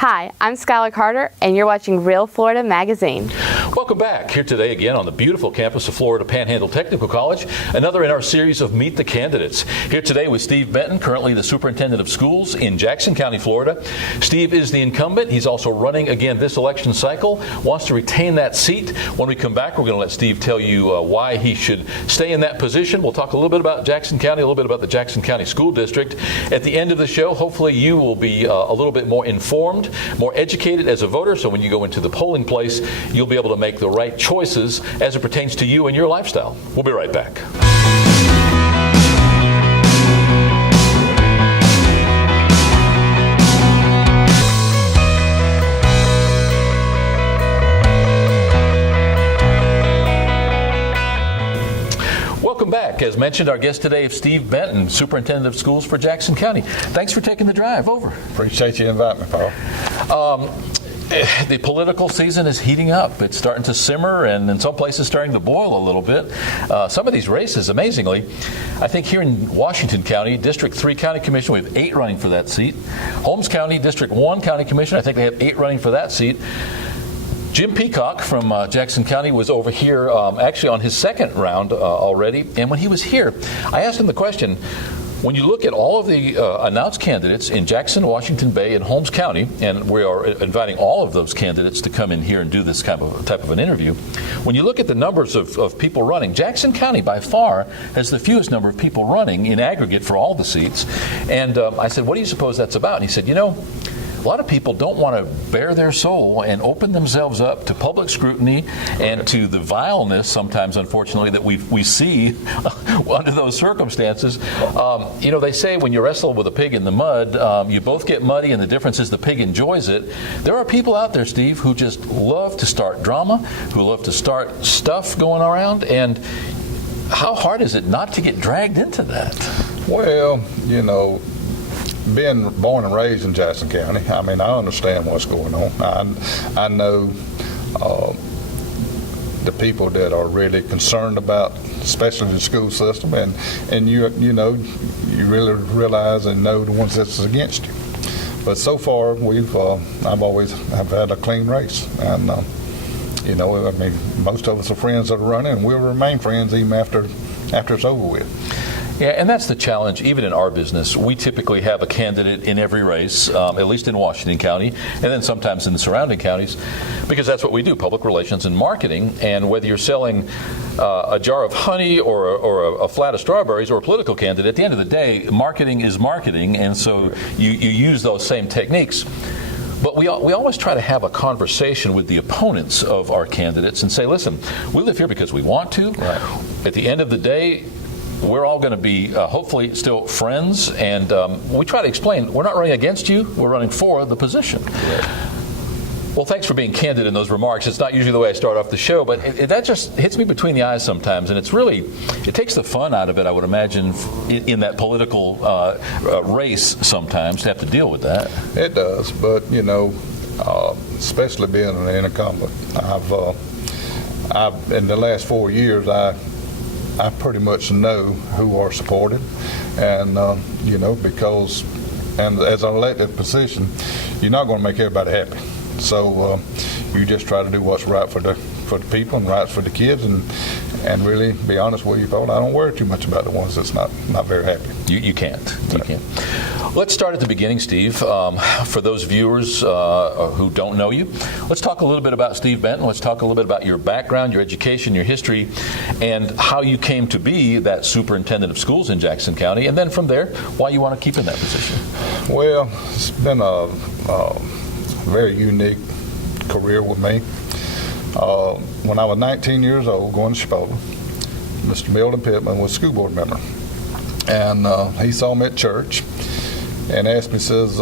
Hi, I'm Skylar Carter, and you're watching Real Florida Magazine. Welcome back. Here today again on the beautiful campus of Florida Panhandle Technical College, another in our series of Meet the Candidates. Here today with Steve Benton, currently the Superintendent of Schools in Jackson County, Florida. Steve is the incumbent. He's also running again this election cycle, wants to retain that seat. When we come back, we're going to let Steve tell you why he should stay in that position. We'll talk a little bit about Jackson County, a little bit about the Jackson County School District. At the end of the show, hopefully you will be a little bit more informed, more educated as a voter, so when you go into the polling place, you'll be able to make the right choices as it pertains to you and your lifestyle. We'll be right back. Welcome back. As mentioned, our guest today is Steve Benton, Superintendent of Schools for Jackson County. Thanks for taking the drive over. Appreciate you inviting me, Paul. The political season is heating up. It's starting to simmer, and in some places starting to boil a little bit. Some of these races, amazingly, I think here in Washington County, District 3 County Commission, we have 8 running for that seat. Holmes County, District 1 County Commission, I think they have 8 running for that seat. Jim Peacock from Jackson County was over here actually on his second round already. And when he was here, I asked him the question, when you look at all of the announced candidates in Jackson, Washington Bay, and Holmes County, and we are inviting all of those candidates to come in here and do this type of an interview, when you look at the numbers of people running, Jackson County by far has the fewest number of people running in aggregate for all the seats. And I said, what do you suppose that's about? And he said, you know, a lot of people don't want to bare their soul and open themselves up to public scrutiny and to the vileness sometimes, unfortunately, that we see under those circumstances. You know, they say when you wrestle with a pig in the mud, you both get muddy, and the difference is the pig enjoys it. There are people out there, Steve, who just love to start drama, who love to start stuff going around, and how hard is it not to get dragged into that? Well, you know, being born and raised in Jackson County, I mean, I understand what's going on. I know the people that are really concerned about, especially the school system, and you know, you really realize and know the ones that's against you. But so far, I've had a clean race, and you know, I mean, most of us are friends that are running, and we'll remain friends even after it's over with. Yeah, and that's the challenge. Even in our business, we typically have a candidate in every race, at least in Washington County, and then sometimes in the surrounding counties, because that's what we do, public relations and marketing. And whether you're selling a jar of honey or a flat of strawberries or a political candidate, at the end of the day, marketing is marketing, and so you use those same techniques. But we always try to have a conversation with the opponents of our candidates and say, listen, we live here because we want to. Right. At the end of the day, we're all going to be hopefully still friends, and we try to explain we're not running against you, we're running for the position. Right. Well, thanks for being candid in those remarks. It's not usually the way I start off the show, but that just hits me between the eyes sometimes, and it takes the fun out of it, I would imagine, in that political race sometimes to have to deal with that. It does, but you know, especially being an incumbent, I've in the last 4 years, I pretty much know who are supported, and you know, because as an elected position, you're not going to make everybody happy. So you just try to do what's right for the people and right for the kids, and really be honest with you, Paul, I don't worry too much about the ones that's not very happy. You can't. You can't. Let's start at the beginning, Steve. For those viewers who don't know you, let's talk a little bit about Steve Benton. Let's talk a little bit about your background, your education, your history, and how you came to be that superintendent of schools in Jackson County, and then from there, why you want to keep in that position. Well, it's been a very unique career with me. When I was 19 years old, going to Chipotle, Mr. Milton Pittman was a school board member, and he saw me at church and asked me, says,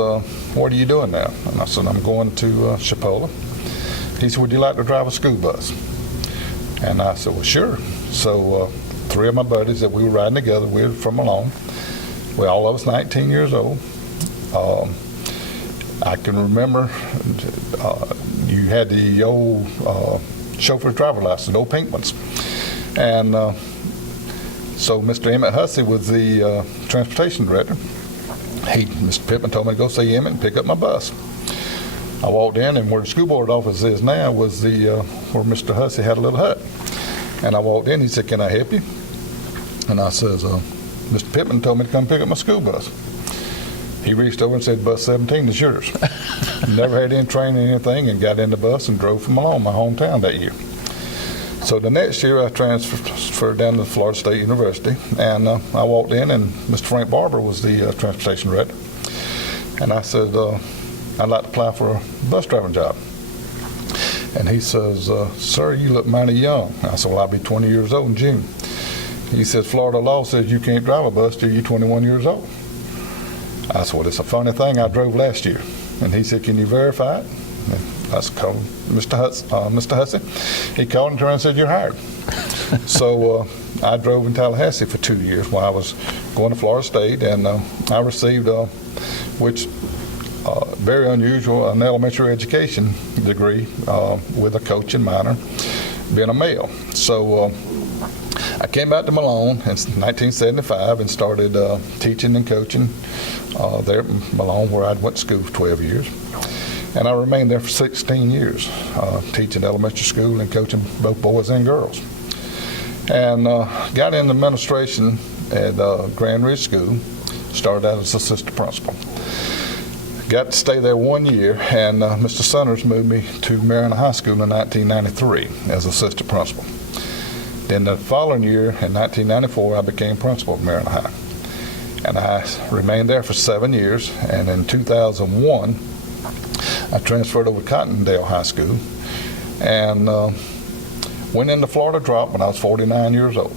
what are you doing now? And I said, I'm going to Chipotle. He said, would you like to drive a school bus? And I said, well, sure. So 3 of my buddies that we were riding together, we were from Malone. We all of us 19 years old. I can remember you had the old chauffeur's driver license, old pink ones. And so Mr. Emmett Hussey was the transportation director. Mr. Pittman told me to go see Emmett and pick up my bus. I walked in, and where the school board office is now was where Mr. Hussey had a little hut. And I walked in, he said, "Can I help you?" And I says, "Mr. Pittman told me to come pick up my school bus." He reached over and said, "Bus 17 is yours." Never had any training or anything, and got in the bus and drove from Malone, my hometown, that year. So the next year I transferred down to Florida State University, and I walked in, and Mr. Frank Barber was the transportation director. And I said, "I'd like to apply for a bus driving job." And he says, "Sir, you look mighty young." I said, "Well, I'll be 20 years old in June." He says, "Florida law says you can't drive a bus till you're 21 years old." I said, "Well, it's a funny thing. I drove last year." And he said, "Can you verify it?" And I called Mr. Hussey. He called and turned and said, "You're hired." So I drove in Tallahassee for 2 years while I was going to Florida State, and I received, which very unusual, an elementary education degree with a coaching minor, being a male. So I came back to Malone in 1975 and started teaching and coaching there at Malone, where I went to school for 12 years. And I remained there for 16 years, teaching elementary school and coaching both boys and girls. And got into administration at Grand Ridge School, started out as assistant principal. Got to stay there 1 year, and Mr. Sunners moved me to Mariana High School in 1993 as assistant principal. Then the following year, in 1994, I became principal of Mariana High. And I remained there for 7 years, and in 2001, I transferred over to Cottondale High School and went into Florida Drop when I was 49 years old.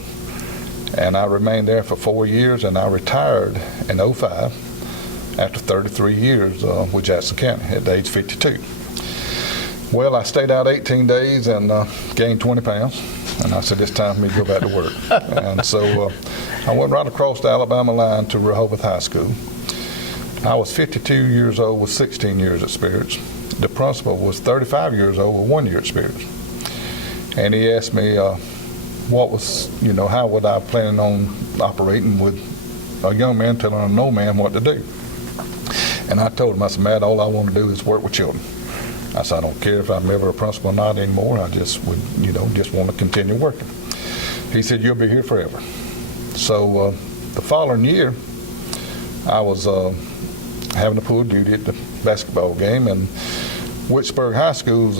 And I remained there for 4 years, and I retired in 2005 after 33 years with Jackson County at age 52. Well, I stayed out 18 days and gained 20 pounds. And I said, "It's time for me to go back to work." And so I went right across the Alabama line to Rehoboth High School. I was 52 years old with 16 years experience. The principal was 35 years old with 1 year experience. And he asked me how would I plan on operating with a young man telling an old man what to do. And I told him, I said, "Matt, all I want to do is work with children." I said, "I don't care if I'm ever a principal or not anymore. I just would, just want to continue working." He said, "You'll be here forever." So the following year, I was having a pool duty at the basketball game, and Wicksburg High School's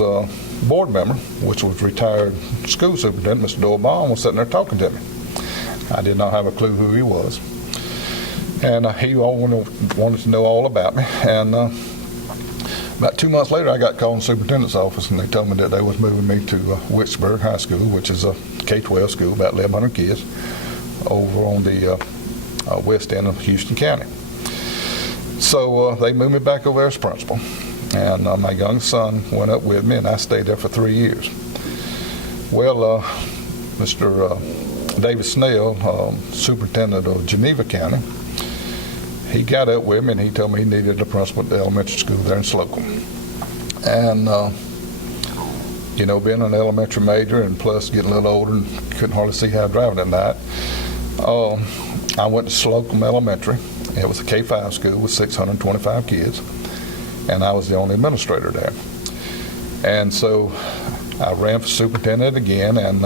board member, which was retired school superintendent, Mr. Doyle Baum, was sitting there talking to me. I did not have a clue who he was. And he wanted to know all about me. And about 2 months later, I got called in the superintendent's office, and they told me that they was moving me to Wicksburg High School, which is a K-12 school, about 1,100 kids, over on the west end of Houston County. So they moved me back over there as principal. And my young son went up with me, and I stayed there for 3 years. Well, Mr. David Snell, superintendent of Geneva County, he got up with me, and he told me he needed a principal at the elementary school there in Slocum. And, being an elementary major and plus getting a little older and couldn't hardly see how driving at night, I went to Slocum Elementary. It was a K-5 school with 625 kids, and I was the only administrator there. And so I ran for superintendent again, and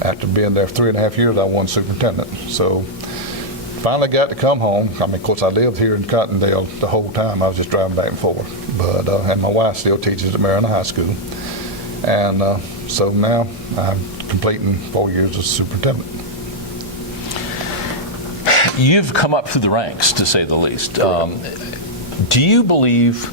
after being there for 3.5 years, I won superintendent. So finally got to come home. Of course, I lived here in Cottondale the whole time. I was just driving back and forth. But and my wife still teaches at Mariana High School. And so now I'm completing 4 years as superintendent. You've come up through the ranks, to say the least. Do you believe,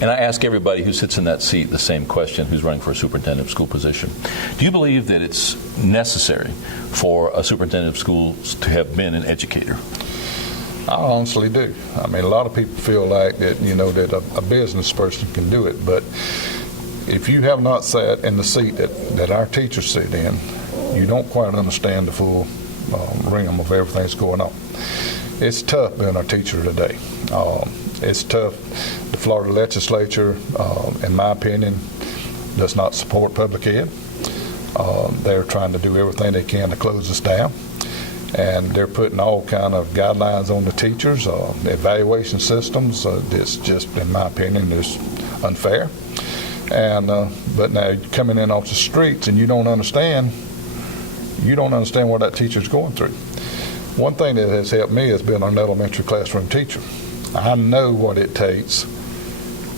and I ask everybody who sits in that seat the same question who's running for a superintendent of school position, do you believe that it's necessary for a superintendent of schools to have been an educator? I honestly do. A lot of people feel like that, that a business person can do it, but if you have not sat in the seat that our teachers sit in, you don't quite understand the full ring of everything that's going on. It's tough being a teacher today. It's tough. The Florida legislature, in my opinion, does not support public ed. They're trying to do everything they can to close us down. And they're putting all kind of guidelines on the teachers, evaluation systems. That's just, in my opinion, is unfair. And but now coming in off the streets and you don't understand what that teacher's going through. One thing that has helped me has been an elementary classroom teacher. I know what it takes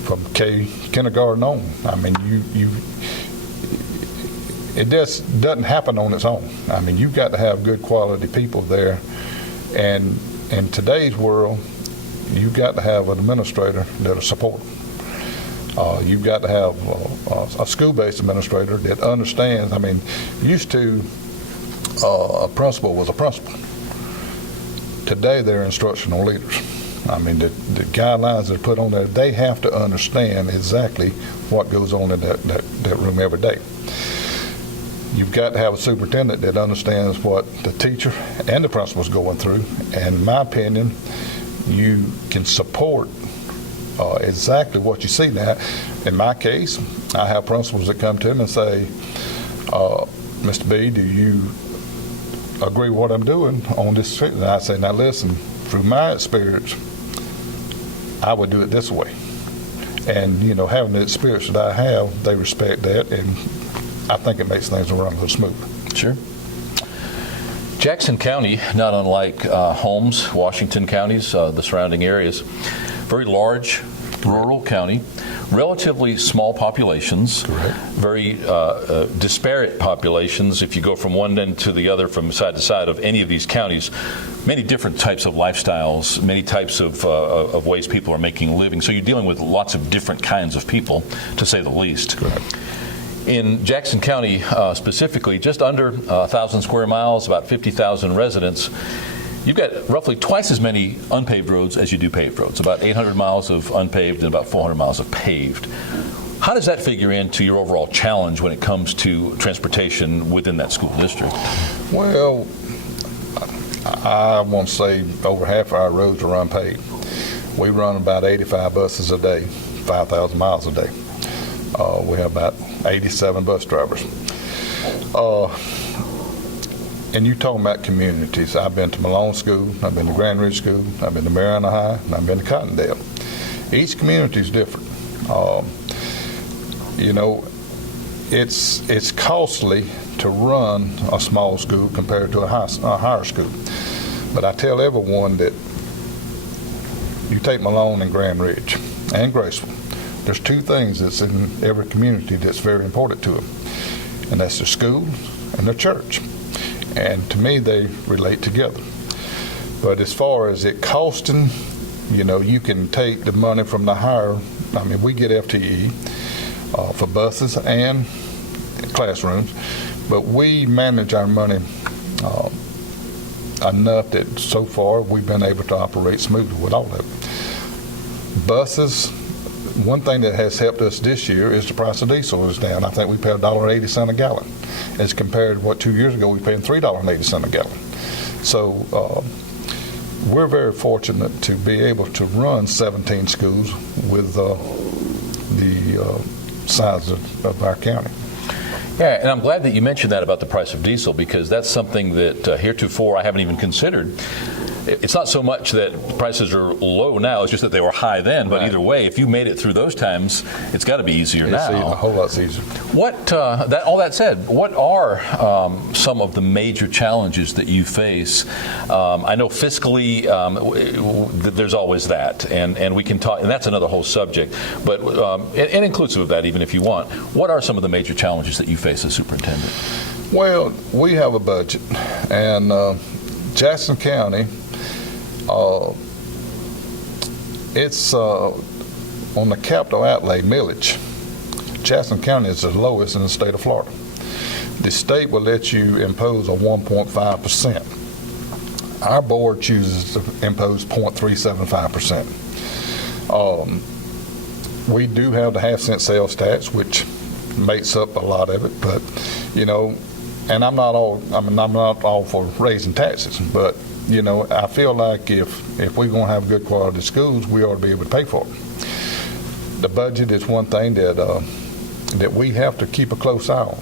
from kindergarten on. I mean, it just doesn't happen on its own. I mean, you've got to have good quality people there. And in today's world, you've got to have an administrator that'll support them. You've got to have a school-based administrator that understands. I mean, used to a principal was a principal. Today, they're instructional leaders. I mean, the guidelines that are put on there, they have to understand exactly what goes on in that room every day. You've got to have a superintendent that understands what the teacher and the principal is going through. And in my opinion, you can support exactly what you see now. In my case, I have principals that come to me and say, Mr. B, do you agree with what I'm doing on this street? And I say, now listen, through my experience, I would do it this way. And, you know, having the experience that I have, they respect that, and I think it makes things run a little smoother. Sure. Jackson County, not unlike Holmes, Washington counties, the surrounding areas, very large rural county, relatively small populations. Correct. Very disparate populations. If you go from one end to the other, from side to side of any of these counties, many different types of lifestyles, many types of ways people are making a living. So you're dealing with lots of different kinds of people, to say the least. Correct. In Jackson County specifically, just under 1,000 square miles, about 50,000 residents, you've got roughly twice as many unpaved roads as you do paved roads, about 800 miles of unpaved and about 400 miles of paved. How does that figure into your overall challenge when it comes to transportation within that school district? Well, I want to say over half of our roads are unpaved. We run about 85 buses a day, 5,000 miles a day. We have about 87 bus drivers. And you're talking about communities. I've been to Malone School, I've been to Grand Ridge School, I've been to Mariana High, and I've been to Cottondale. Each community is different. You know, it's costly to run a small school compared to a higher school. But I tell everyone that you take Malone and Grand Ridge and Graceville, there's two things that's in every community that's very important to them, and that's their school and their church. And to me, they relate together. But as far as it costing, you know, you can take the money from the higher, I mean, we get FTE for buses and classrooms, but we manage our money enough that so far we've been able to operate smoothly with all of it. Buses, one thing that has helped us this year is the price of diesel is down. I think we pay $1.80 a gallon, as compared to what 2 years ago we paid $3.80 a gallon. So we're very fortunate to be able to run 17 schools with the size of our county. Yeah, and I'm glad that you mentioned that about the price of diesel, because that's something that heretofore I haven't even considered. It's not so much that prices are low now, it's just that they were high then, but either way, if you made it through those times, it's got to be easier now. It's a whole lot easier. What, all that said, what are some of the major challenges that you face? I know fiscally, there's always that, and we can talk, and that's another whole subject, but and inclusive of that, even if you want, what are some of the major challenges that you face as superintendent? Well, we have a budget, and Jackson County, it's on the capital outlay millage. Jackson County is the lowest in the state of Florida. The state will let you impose a 1.5%. Our board chooses to impose 0.375%. We do have the half-cent sales tax, which makes up a lot of it, but you know, and I'm not all for raising taxes, but you know, I feel like if we're going to have good quality schools, we ought to be able to pay for it. The budget is one thing that we have to keep a close eye on.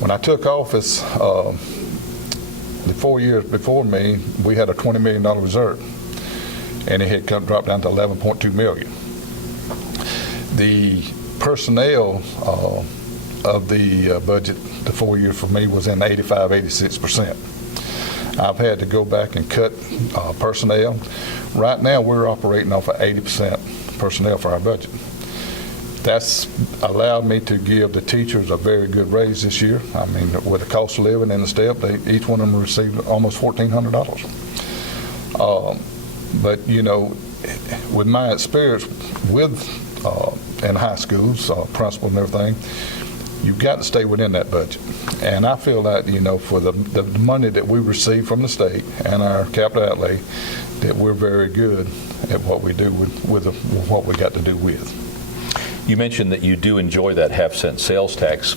When I took office, the 4 years before me, we had a $20 million reserve, and it had dropped down to $11.2 million. The personnel of the budget, the 4 years for me, was in 85, 86%. I've had to go back and cut personnel. Right now, we're operating off of 80% personnel for our budget. That's allowed me to give the teachers a very good raise this year. I mean, with the cost of living and the step, each one of them received almost $1,400. But, you know, with my experience in high schools, principal and everything, you've got to stay within that budget. And I feel that, you know, for the money that we receive from the state and our capital outlay, that we're very good at what we do with what we got to do with. You mentioned that you do enjoy that half-cent sales tax.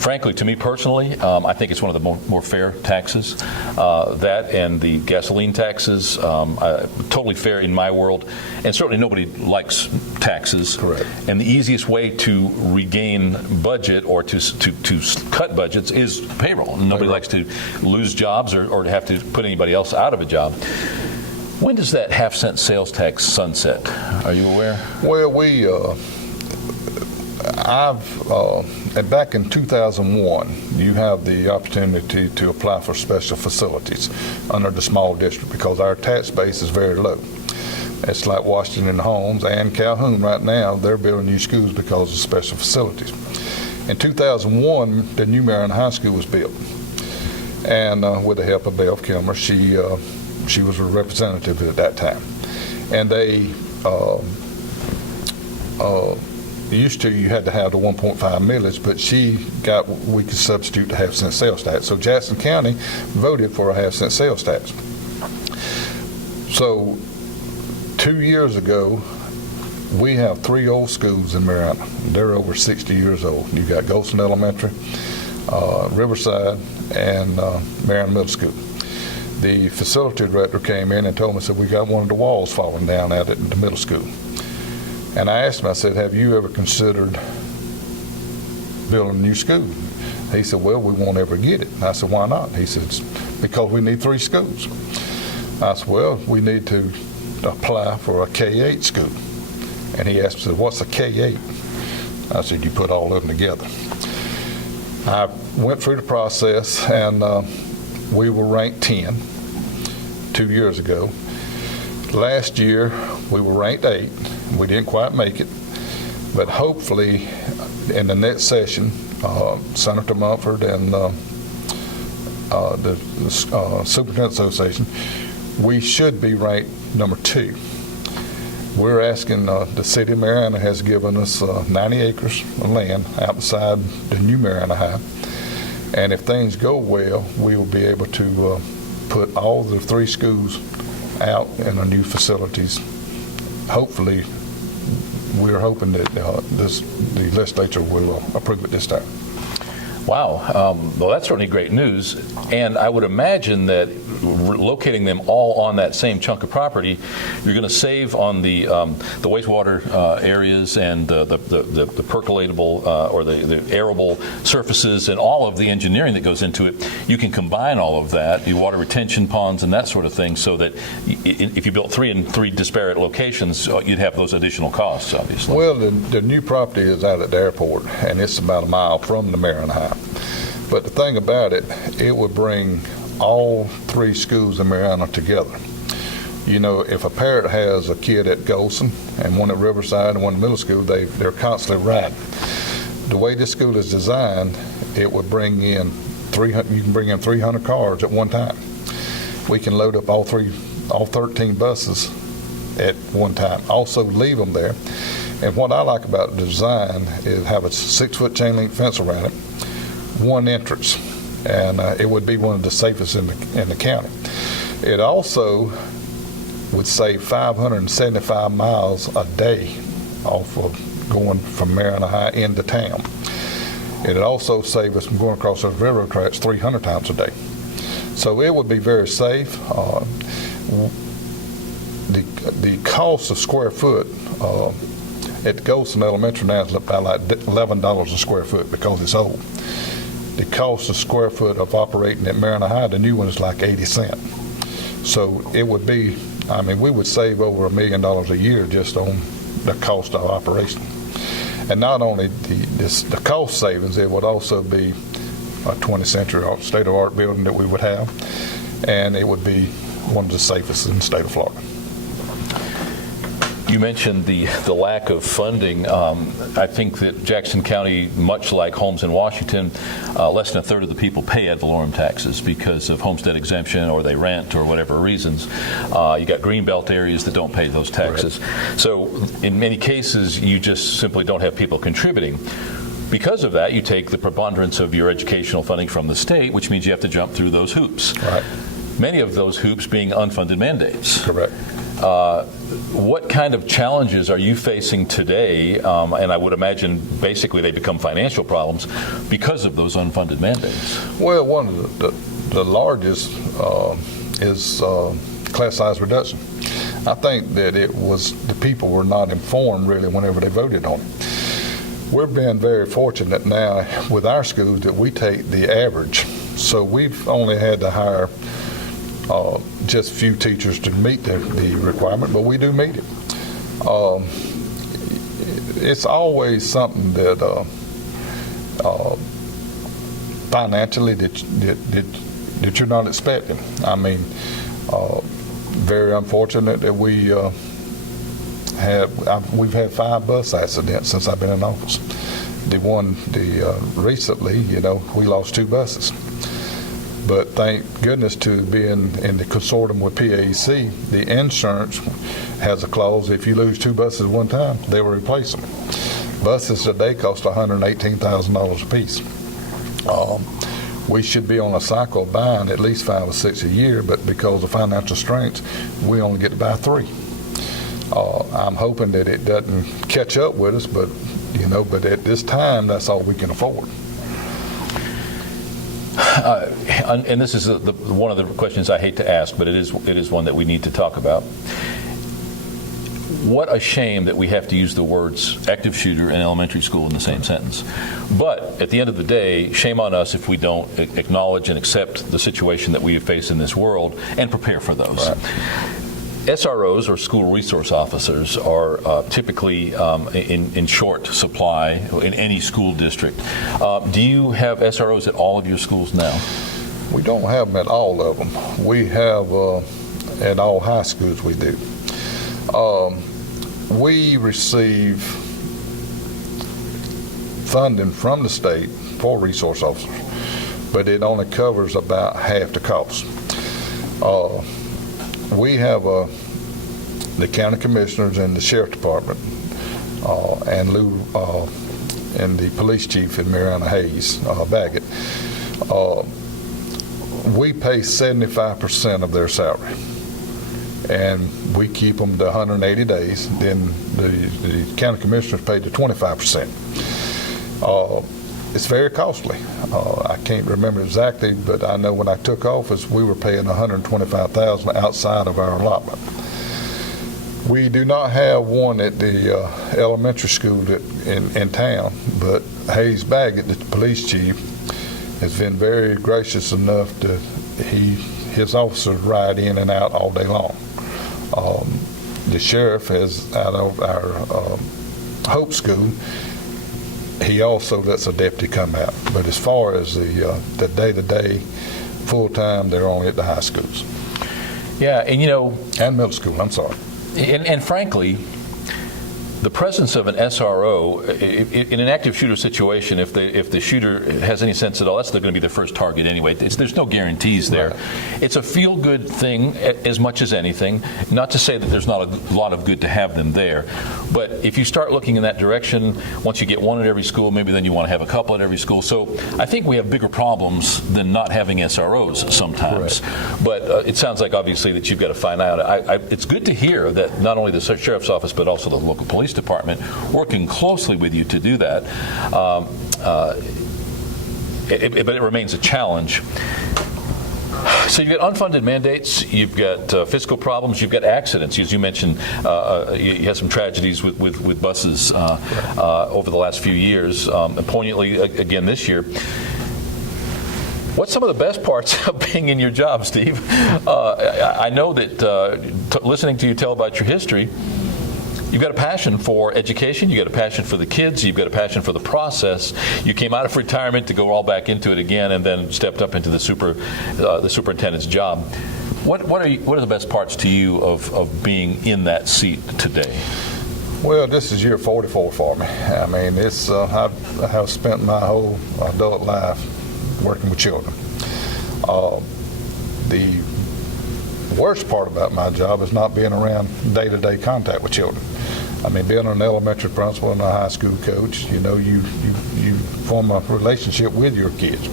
Frankly, to me personally, I think it's one of the more fair taxes. That and the gasoline taxes, totally fair in my world. And certainly nobody likes taxes. Correct. And the easiest way to regain budget or to cut budgets is payroll. Nobody likes to lose jobs or to have to put anybody else out of a job. When does that half-cent sales tax sunset? Are you aware? Well, back in 2001, you have the opportunity to apply for special facilities under the small district because our tax base is very low. It's like Washington Homes and Calhoun right now, they're building new schools because of special facilities. In 2001, the new Mariana High School was built. And with the help of Bev Kilmer, she was a representative at that time. And they used to, you had to have the 1.5 millage, but we could substitute the half-cent sales tax. So Jackson County voted for a half-cent sales tax. So 2 years ago, we have 3 old schools in Mariana. They're over 60 years old. You got Golson Elementary, Riverside, and Mariana Middle School. The facility director came in and told me, said, we got one of the walls falling down out at the middle school. And I asked him, I said, have you ever considered building a new school? He said, well, we won't ever get it. And I said, why not? He said, because we need 3 schools. I said, well, we need to apply for a K-8 school. And he asked me, what's a K-8? I said, you put all of them together. I went through the process, and we were ranked 10 2 years ago. Last year, we were ranked 8. We didn't quite make it, but hopefully in the next session, Senator Mumford and the Superintendent Association, we should be ranked number 2. We're asking, the city of Mariana has given us 90 acres of land outside the new Mariana High, and if things go well, we will be able to put all the 3 schools out in our new facilities. Hopefully, we're hoping that the legislature will approve it this time. Wow. Well, that's certainly great news. And I would imagine that locating them all on that same chunk of property, you're going to save on the wastewater areas and the percolatable or the arable surfaces and all of the engineering that goes into it. You can combine all of that, the water retention ponds and that sort of thing, so that if you built 3 in 3 disparate locations, you'd have those additional costs, obviously. Well, the new property is out at the airport, and it's about a mile from the Mariana High. But the thing about it, it would bring all 3 schools in Mariana together. You know, if a parent has a kid at Golson and one at Riverside and one at middle school, they're constantly riding. The way this school is designed, it would bring in 300. You can bring in 300 cars at one time. We can load up all 13 buses at one time. Also leave them there. And what I like about the design is have a 6-foot chain link fence around it, 1 entrance, and it would be one of the safest in the county. It also would save 575 miles a day off of going from Mariana High into town. It would also save us from going across those railroad tracks 300 times a day. So it would be very safe. The cost of square foot at Golson Elementary now is about like $11 a square foot because it's old. the cost of square foot of operating at Mariana High, the new one is like 80 cents. So it would be, I mean, we would save over $1 million a year just on the cost of operation. And not only the cost savings, it would also be a 20th century state-of-the-art building that we would have, and it would be one of the safest in the state of Florida. You mentioned the lack of funding. I think that Jackson County, much like homes in Washington, less than a third of the people pay ad valorem taxes because of homestead exemption, or they rent, or whatever reasons. You got greenbelt areas that don't pay those taxes. Right. So in many cases, you just simply don't have people contributing. Because of that, you take the preponderance of your educational funding from the state, which means you have to jump through those hoops. Right. Many of those hoops being unfunded mandates. Correct. What kind of challenges are you facing today? And I would imagine basically they become financial problems because of those unfunded mandates. Well, one of the largest is class size reduction. I think that it was the people were not informed really whenever they voted on it. We've been very fortunate now with our schools that we take the average. So we've only had to hire just a few teachers to meet the requirement, but we do meet it. It's always something that financially that you're not expecting. I mean, very unfortunate that we've had 5 bus accidents since I've been in office. Recently, we lost 2 buses. But thank goodness to being in the consortium with PAEC, the insurance has a clause, if you lose 2 buses one time, they will replace them. Buses today cost $118,000 a piece. We should be on a cycle of buying at least 5 or 6 a year, but because of financial strengths, we only get to buy 3. I'm hoping that it doesn't catch up with us, but at this time, that's all we can afford. And this is one of the questions I hate to ask, but it is one that we need to talk about. What a shame that we have to use the words active shooter and elementary school in the same sentence. But at the end of the day, shame on us if we don't acknowledge and accept the situation that we face in this world and prepare for those. Right. SROs, or school resource officers, are typically in short supply in any school district. Do you have SROs at all of your schools now? We don't have them at all of them. We have at all high schools we do. We receive funding from the state for resource officers, but it only covers about half the cost. We have the county commissioners and the sheriff department and the police chief in Mariana Hayes, Baggett. We pay 75% of their salary, and we keep them to 180 days. Then the county commissioners pay to 25%. It's very costly. I can't remember exactly, but I know when I took office, we were paying $125,000 outside of our allotment. We do not have one at the elementary school in town, but Hayes Baggett, the police chief, has been very gracious enough to his officers ride in and out all day long. The sheriff has, out of our Hope School, he also lets a deputy come out. But as far as the day-to-day, full-time, they're only at the high schools. Yeah, and and middle school, I'm sorry. And frankly, the presence of an SRO in an active shooter situation, if the shooter has any sense at all, that's going to be their first target anyway. There's no guarantees there. Right. It's a feel-good thing as much as anything. Not to say that there's not a lot of good to have them there, but if you start looking in that direction, once you get one at every school, maybe then you want to have a couple at every school. So I think we have bigger problems than not having SROs sometimes. Right. But it sounds like obviously that you've got to find out. It's good to hear that not only the sheriff's office but also the local police department working closely with you to do that. But it remains a challenge. So you've got unfunded mandates, you've got fiscal problems, you've got accidents. As you mentioned, you had some tragedies with buses over the last few years, and poignantly again this year. What's some of the best parts of being in your job, Steve? I know that listening to you tell about your history, you've got a passion for education, you've got a passion for the kids, you've got a passion for the process. You came out of retirement to go all back into it again and then stepped up into the superintendent's job. What are the best parts to you of being in that seat today? Well, this is year 44 for me. I mean, I have spent my whole adult life working with children. The worst part about my job is not being around day-to-day contact with children. I mean, being an elementary principal and a high school coach, you know, you form a relationship with your kids.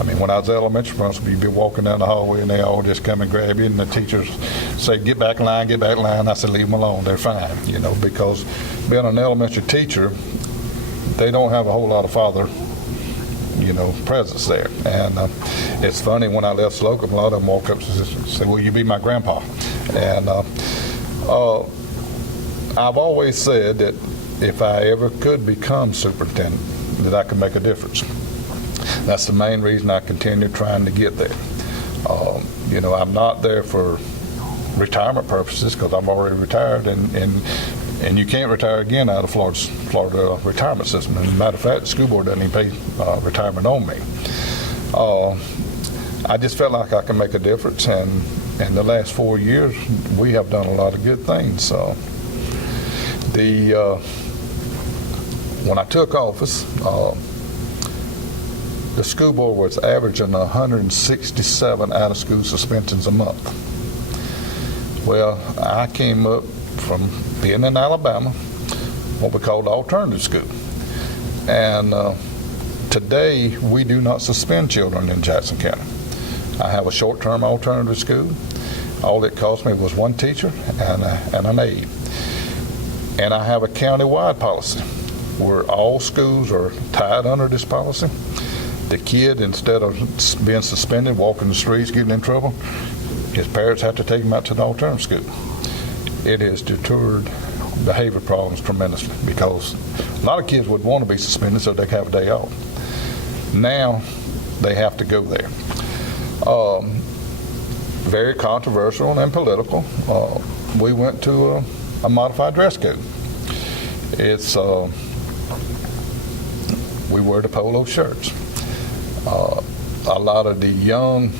I mean, when I was elementary principal, you'd be walking down the hallway and they all just come and grab you, and the teachers say, get back in line, get back in line. I said, leave them alone, they're fine, you know, because being an elementary teacher, they don't have a whole lot of father, you know, presence there. And it's funny, when I left Slocum, a lot of them walk up and say, will you be my grandpa? And I've always said that if I ever could become superintendent, that I could make a difference. That's the main reason I continue trying to get there. You know, I'm not there for retirement purposes because I'm already retired, and you can't retire again out of Florida retirement system. As a matter of fact, the school board doesn't even pay retirement on me. I just felt like I could make a difference, and in the last 4 years, we have done a lot of good things. When I took office, the school board was averaging 167 out-of-school suspensions a month. Well, I came up from being in Alabama, what we called alternative school. And today, we do not suspend children in Jackson County. I have a short-term alternative school. All it cost me was one teacher and an aide. And I have a county-wide policy where all schools are tied under this policy. The kid, instead of being suspended, walking the streets, getting in trouble, his parents have to take him out to the alternative school. It has deterred behavior problems tremendously because a lot of kids would want to be suspended so they can have a day off. Now they have to go there. Very controversial and political. We went to a modified dress code. It's we wear the polo shirts. A lot of the young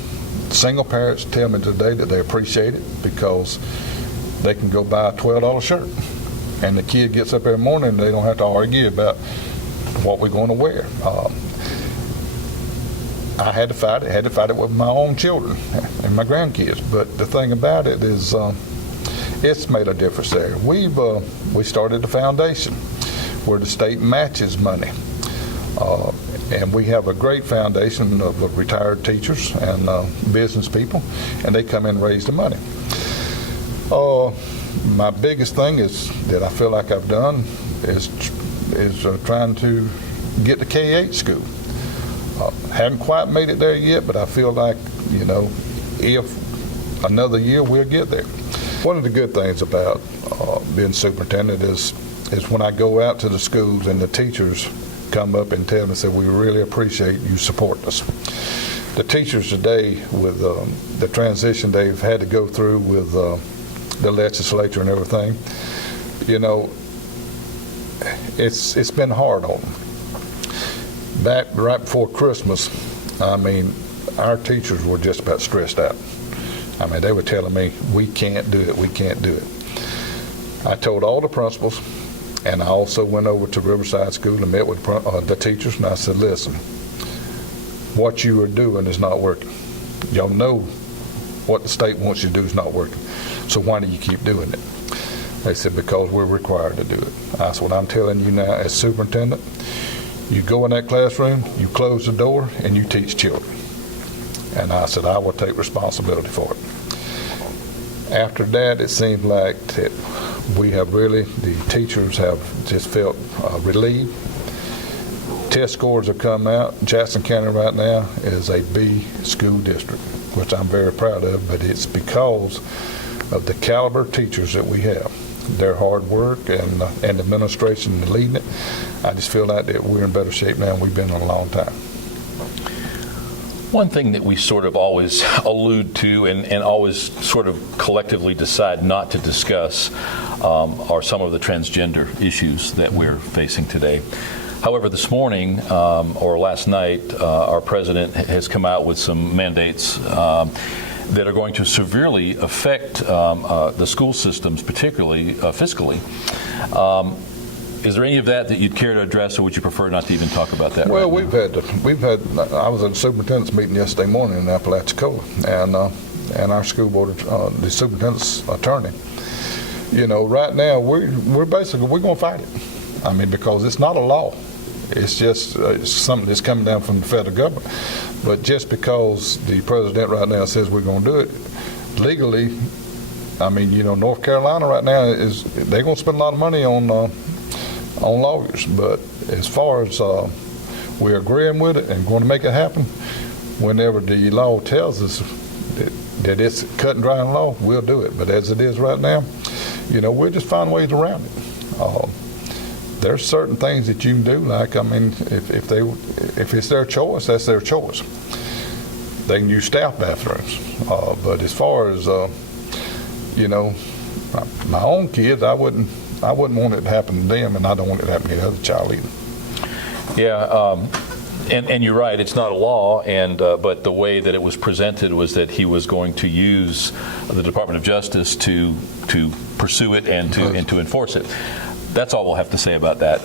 single parents tell me today that they appreciate it because they can go buy a $12 shirt, and the kid gets up every morning and they don't have to argue about what we're going to wear. I had to fight it with my own children and my grandkids. But the thing about it is, it's made a difference there. We started the foundation where the state matches money. And we have a great foundation of retired teachers and business people, and they come in and raise the money. My biggest thing is that I feel like I've done is trying to get to K-8 school. Haven't quite made it there yet, but I feel like, you know, if another year we'll get there. One of the good things about being superintendent is when I go out to the schools and the teachers come up and tell me, say, we really appreciate you supporting us. The teachers today, with the transition they've had to go through with the legislature and everything, you know, it's been hard on them. Back right before Christmas, I mean, our teachers were just about stressed out. I mean, they were telling me, we can't do it, we can't do it. I told all the principals, and I also went over to Riverside School and met with the teachers, and I said, listen, what you are doing is not working. Y'all know what the state wants you to do is not working. So why do you keep doing it? They said, because we're required to do it. I said, what I'm telling you now as superintendent, you go in that classroom, you close the door, and you teach children. And I said, I will take responsibility for it. After that, it seemed like that we have really, the teachers have just felt relieved. Test scores have come out. Jackson County right now is a B school district, which I'm very proud of, but it's because of the caliber of teachers that we have. Their hard work and administration leading it. I just feel like that we're in better shape now than we've been in a long time. one thing that we sort of always allude to and always sort of collectively decide not to discuss are some of the transgender issues that we're facing today. However, this morning or last night, our president has come out with some mandates that are going to severely affect the school systems, particularly fiscally. Is there any of that you'd care to address, or would you prefer not to even talk about that? Well, right we've had. I was at the superintendent's meeting yesterday morning in Apalachicola, and our school board, the superintendent's attorney. You know, right now we're going to fight it. I mean, because it's not a law. It's just something that's coming down from the federal government. But just because the president right now says we're going to do it, legally, I mean, you know, North Carolina right now they're going to spend a lot of money on lawyers. But as far as we're agreeing with it and going to make it happen, whenever the law tells us that it's cut and dry in law, we'll do it. But as it is right now, you know, we'll just find ways around it. There's certain things that you can do, like, I mean, if it's their choice, that's their choice. They can use staff bathrooms. But as far as, you know, my own kids, I wouldn't want it to happen to them, and I don't want it to happen to the other child either. Yeah, and you're right, it's not a law, but the way that it was presented was that he was going to use the Department of Justice to pursue it and to enforce it. That's all we'll have to say about that.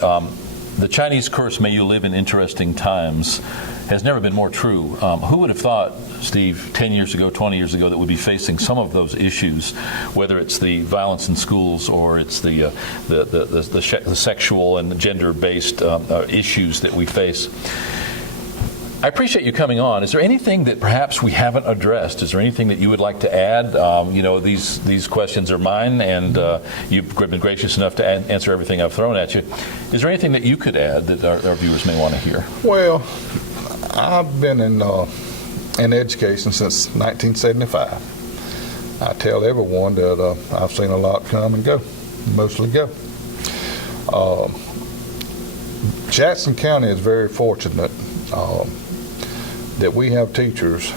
The Chinese curse, "May you live in interesting times," has never been more true. Who would have thought, Steve, 10 years ago, 20 years ago, that we'd be facing some of those issues, whether it's the violence in schools or it's the sexual and gender-based issues that we face. I appreciate you coming on. Is there anything that perhaps we haven't addressed? Is there anything that you would like to add? You know, these questions are mine, and you've been gracious enough to answer everything I've thrown at you. Is there anything that you could add that our viewers may want to hear? Well, I've been in education since 1975. I tell everyone that I've seen a lot come and go, mostly go. Jackson County is very fortunate that we have teachers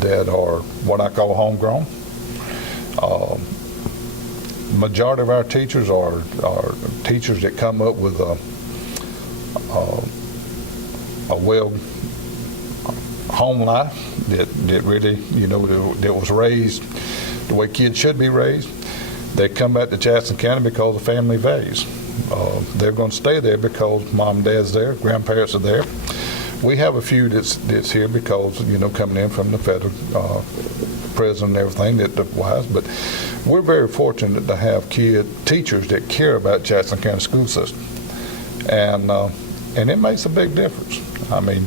that are what I call homegrown. Majority of our teachers are teachers that come up with a well home life that really, you know, that was raised the way kids should be raised. They come back to Jackson County because of family values. They're going to stay there because mom and dad's there, grandparents are there. We have a few that's here because, you know, coming in from the federal prison and everything, that the wise. But we're very fortunate to have teachers that care about Jackson County school system, and it makes a big difference. I mean,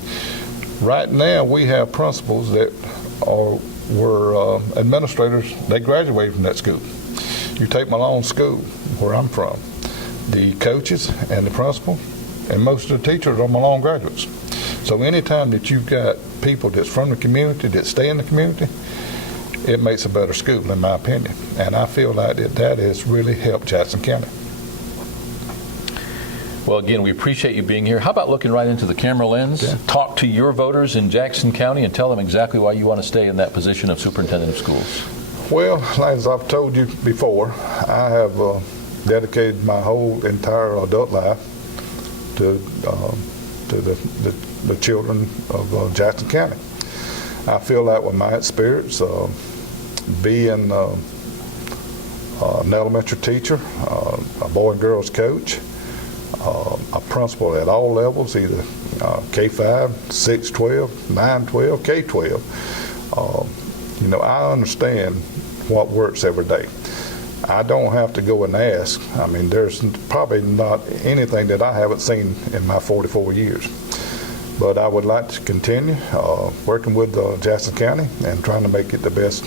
right now we have principals that were administrators. They graduated from that school. You take my own school, where I'm from, the coaches and the principal and most of the teachers are Malone graduates. So anytime that you've got people that's from the community that stay in the community, it makes a better school, in my opinion. And I feel like that has really helped Jackson County. Well, again, we appreciate you being here. How about looking right into the camera lens, talk to your voters in Jackson County, and tell them exactly why you want to stay in that position of superintendent of schools? Well, as I've told you before, I have dedicated my whole entire adult life to the children of Jackson County. I feel like with my experience, being an elementary teacher, a boy and girls coach, a principal at all levels, either K-5, 6-12, 9-12, K-12. You know, I understand what works every day. I don't have to go and ask. I mean, there's probably not anything that I haven't seen in my 44 years. But I would like to continue working with Jackson County and trying to make it the best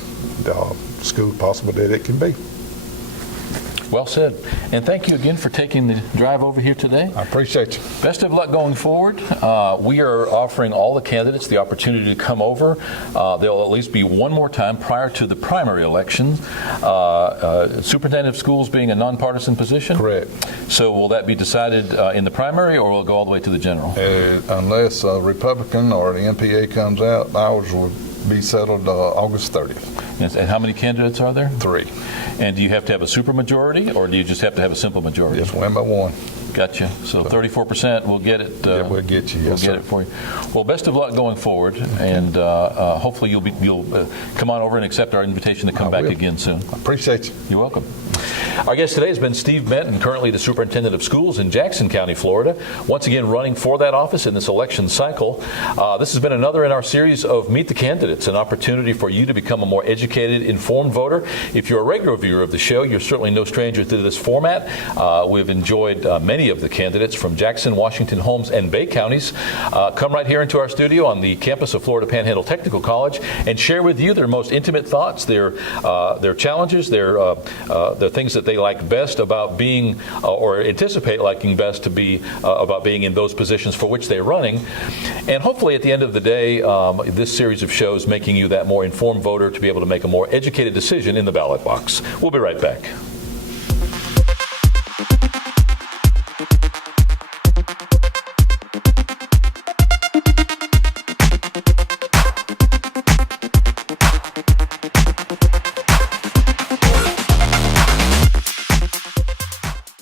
school possible that it can be. Well said. And thank you again for taking the drive over here today. I appreciate you. Best of luck going forward. We are offering all the candidates the opportunity to come over. There'll at least be one more time prior to the primary election. Superintendent of schools being a nonpartisan position? Correct. So will that be decided in the primary, or will it go all the way to the general? Unless a Republican or the NPA comes out, ours will be settled August 30th. Yes. And how many candidates are there? 3. And do you have to have a supermajority, or do you just have to have a simple majority? Just win by 1. Gotcha. So 34% will get it. Yeah, we'll get you. Yes, we'll get it for you. Well, best of luck going forward, and hopefully you'll come on over and accept our invitation to come back again soon. I appreciate you. You're welcome. Our guest today has been Steve Benton, currently the Superintendent of Schools in Jackson County, Florida. Once again, running for that office in this election cycle. This has been another in our series of Meet the Candidates, an opportunity for you to become a more educated, informed voter. If you're a regular viewer of the show, you're certainly no stranger to this format. We've enjoyed many of the candidates from Jackson, Washington, Holmes, and Bay counties come right here into our studio on the campus of Florida Panhandle Technical College and share with you their most intimate thoughts, their challenges, their things that they like best about being, or anticipate liking best to be about being in those positions for which they're running. And hopefully at the end of the day, this series of shows making you that more informed voter to be able to make a more educated decision in the ballot box. We'll be right back.